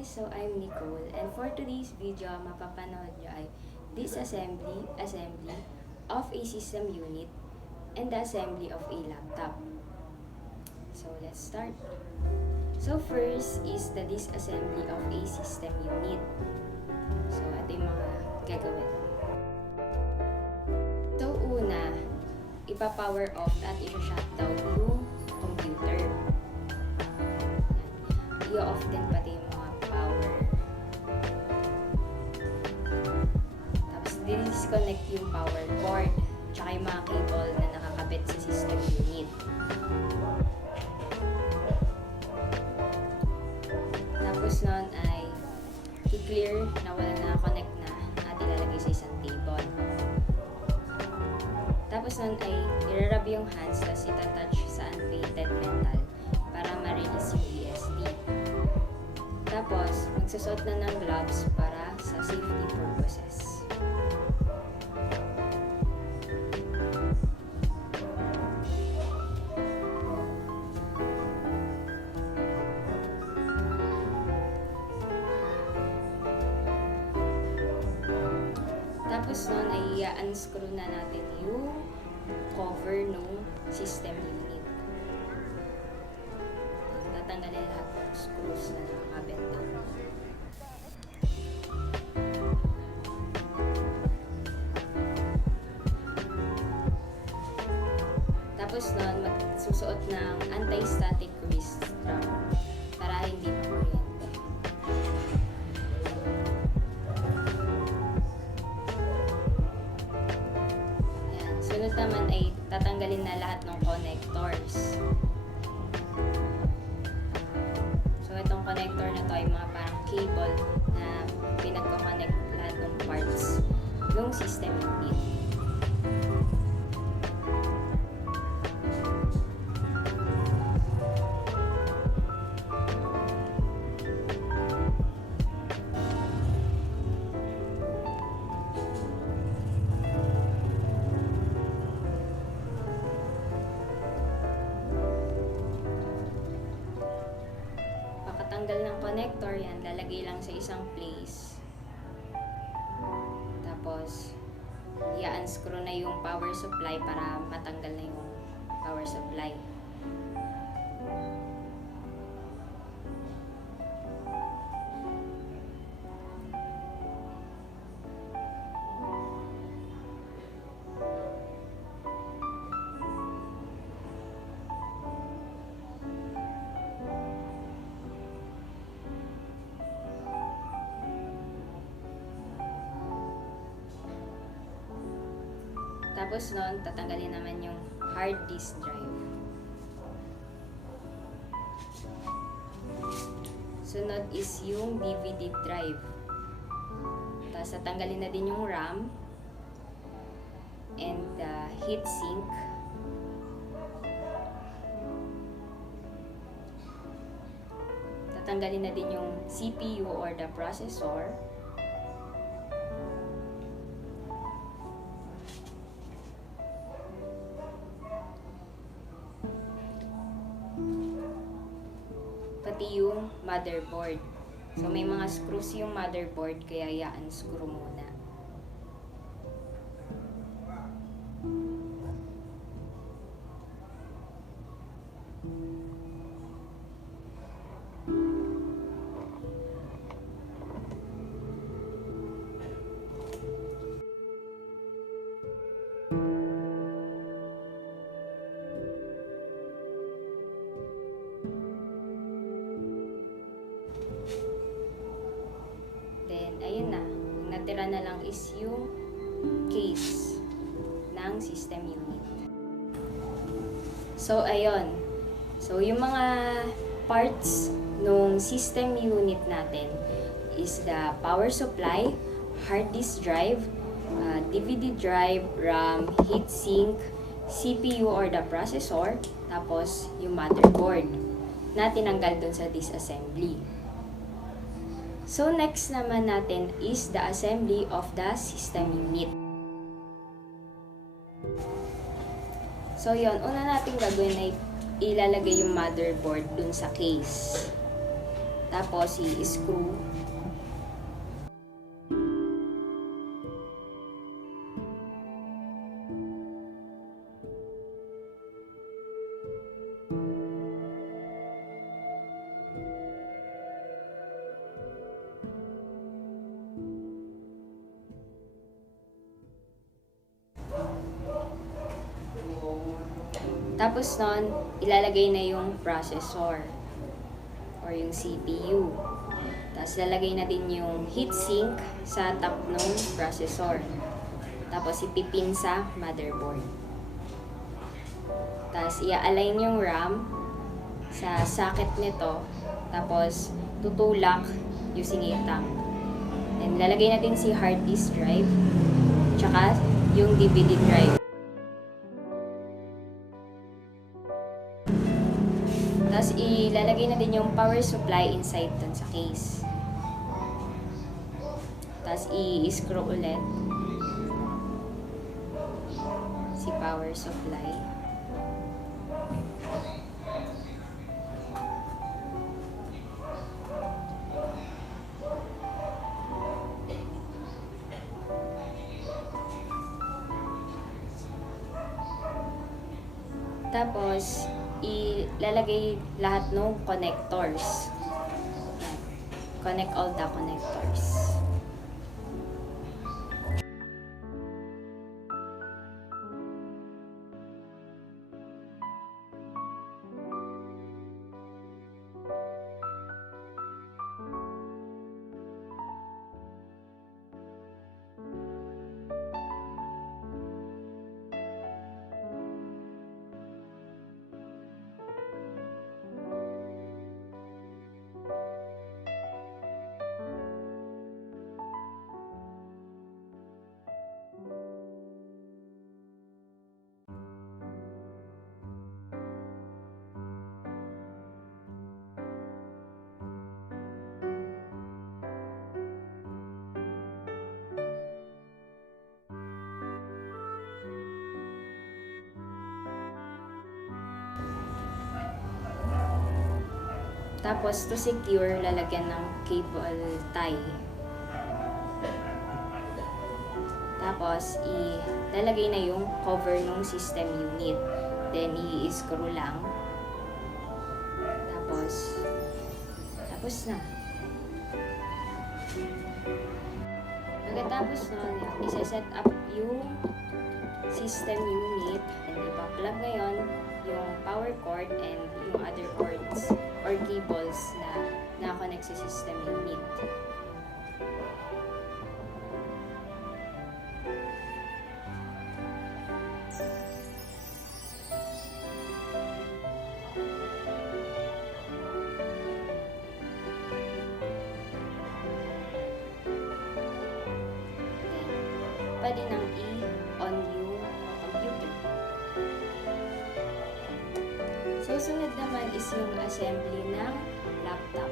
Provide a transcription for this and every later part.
guys, so I'm Nicole, and for today's video, mapapanood nyo ay disassembly of a system unit and the assembly of a laptop. So let's start. So first is the disassembly of a system unit. So ito yung mga gagawin. So una, ipa-power off at i-shutdown yung computer. I-off din pati yung mga power. Tapos disconnect yung power cord tsaka yung mga cable na nakakabit sa system unit. Tapos nun ay i-clear na wala na-connect na at ilalagay sa isang table. Tapos nun ay i-rub yung hands tapos itatouch sa unpainted metal para ma-release yung ESD. Tapos, magsusot na ng gloves para sa safety purposes. Tapos nun ay i-unscrew na natin yung cover ng system unit. Tatanggalin lahat ng screws na nakakabit doon. Tapos nun, magsusuot ng anti-static wrist strap para hindi makuryente. Yan. Sunod naman ay tatanggalin na lahat ng connectors. So, itong connector na to ay mga parang cable na pinagko-connect lahat ng parts ng system unit. Tanggal ng connector yan, lalagay lang sa isang place. Tapos, i-unscrew na yung power supply para matanggal na yung power supply. Tapos nun, tatanggalin naman yung hard disk drive. Sunod is yung DVD drive. Tapos tatanggalin na din yung RAM and the heatsink. Tatanggalin na din yung CPU or the processor. Pati yung motherboard. So, may mga screws yung motherboard, kaya i-unscrew muna. Ayun na, natira na lang is yung case ng system unit. So, ayun. So, yung mga parts ng system unit natin is the power supply, hard disk drive, DVD drive, RAM, heatsink, CPU or the processor, tapos yung motherboard na tinanggal dun sa disassembly. So, next naman natin is the assembly of the system unit. So, yon, una natin gagawin ay ilalagay yung motherboard dun sa case. Tapos i-screw. Tapos nun, ilalagay na yung processor or yung CPU. Tapos lalagay na din yung heatsink sa top ng processor. Tapos ipipin sa motherboard. Tapos i-align yung RAM sa socket nito. Tapos tutulak using a thumb. Then lalagay natin si hard disk drive tsaka yung DVD drive. Tapos ilalagay na din yung power supply inside dun sa case. Tapos i-screw ulit si power supply. Tapos ilalagay lahat ng connectors. Connect all the connectors. Tapos, to secure, lalagyan ng cable tie. Tapos, ilalagay na yung cover ng system unit. Then, i-screw lang. Tapos na. Pagkatapos nun, isa-set up yung system unit. And ipa-plug ngayon yung power cord and yung other cords or cables na naka-connect sa system unit. Pwede nang i-on yung computer. Susunod naman is yung assembly ng laptop.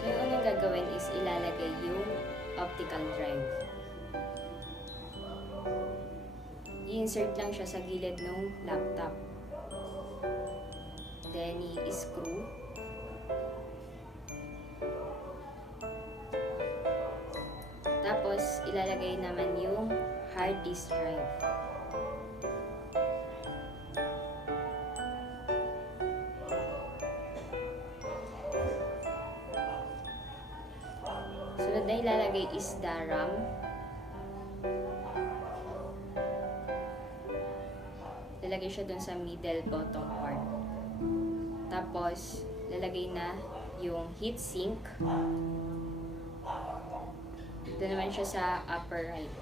So, yung unang gagawin is ilalagay yung optical drive. I-insert lang siya sa gilid ng laptop. Then, i-screw. Tapos, ilalagay naman yung hard disk drive. Sunod na ilalagay is the RAM. Ilalagay siya dun sa middle bottom part. Tapos, lalagay na yung heatsink. Doon naman siya sa upper right.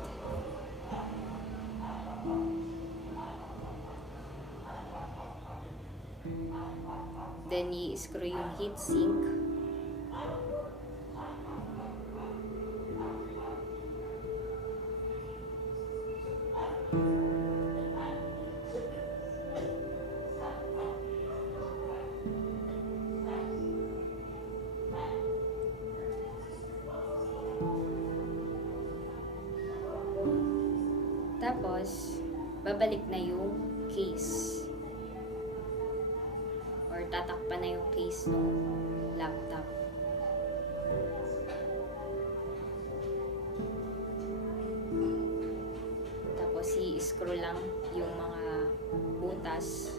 Then, i-screw yung heatsink. Tapos, babalik na yung case. Or tatakpan na yung case ng laptop. i-screw lang yung mga butas.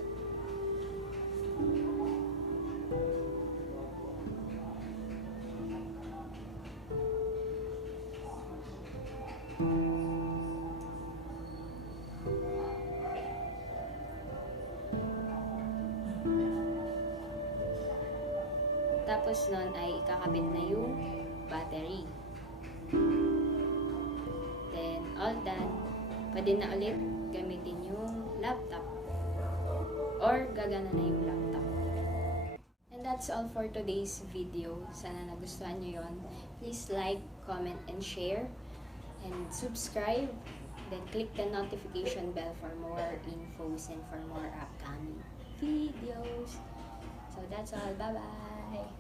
Tapos nun ay ikakabit na yung battery. Then, all done. Pwede na ulit gamitin yung laptop. Or gagana na yung laptop. And that's all for today's video. Sana nagustuhan nyo yun. Please like, comment, and share. And subscribe. Then click the notification bell for more infos and for more upcoming videos. So that's all. Bye-bye!